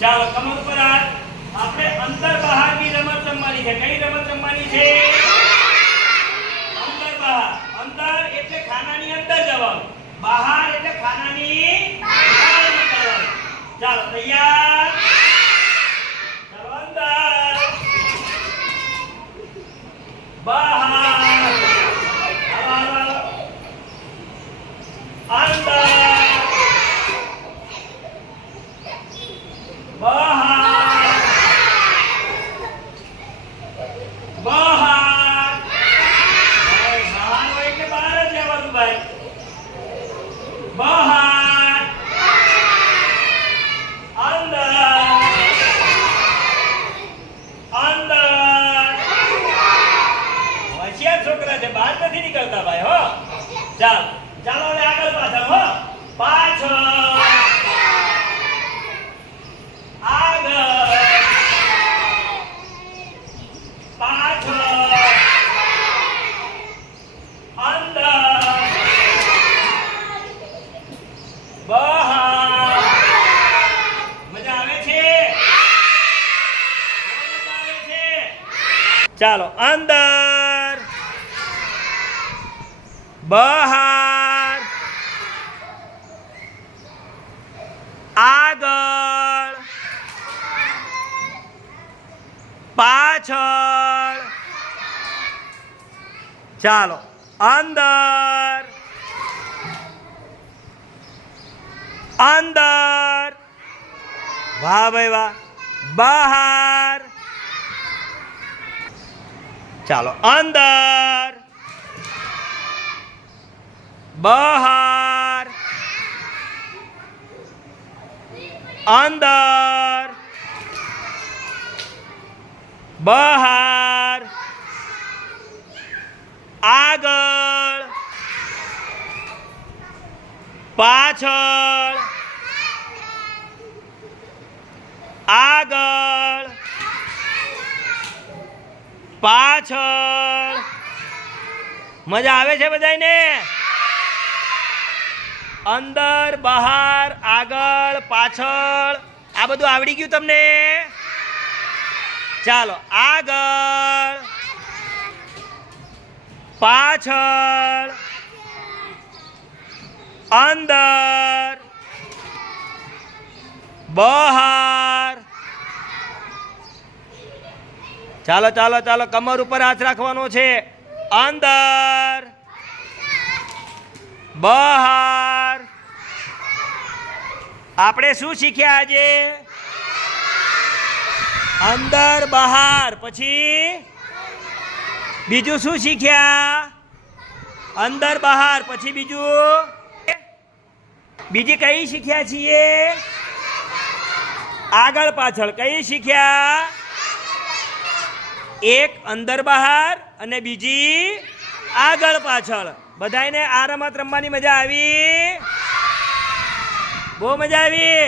ચાલો કમર ઉપર હાથ. આપણે અંદર બહારની રમત રમવાની છે. કઈ રમત રમવાની છે? અંદર બહાર. અંદર એટલે ખાનાની અંદર જવાનું, બહાર એટલે ખાનાની બહાર નીકળવાનું. ચાલો તૈયાર. ચાલો અંદર બહાર. અંદર બહાર. બહાર. બહાર હોય કે બહાર જ જવાનું ભાઈ. બહાર. અંદર. અંદર. હોશિયાર છોકરા છે, બહાર નથી નીકળતા ભાઈ. હો ચાલો ચાલો હવે આગળ પાછળ. હો પાછળ આગળ પાછળ અંદર બહાર. મજા આવે છે? મજા આવે છે? ચાલો અંદર બહાર આગળ પાછળ. ચાલો અંદર અંદર. વાહ ભાઈ વાહ. બહાર. ચાલો અંદર બહાર અંદર બહાર આગળ પાછળ આગળ પાછળ. મજા આવે છે બધાને? અંદર બહાર આગળ પાછળ આ બધું આવડી ગયું તમને? ચાલો આગળ પાછળ અંદર બહાર. ચાલો ચાલો ચાલો કમર ઉપર હાથ રાખવાનો છે. અંદર બહાર. આપણે શું શીખ્યા આજે? અંદર બહાર. પછી બીજું શું શીખ્યા? અંદર બહાર. પછી બીજું બીજી કઈ શીખ્યા છીએ? આગળ પાછળ. કઈ શીખ્યા? એક અંદર બહાર અને બીજી આગળ પાછળ. બધાને આ રમત રમવાની મજા આવી? બહુ મજા આવી.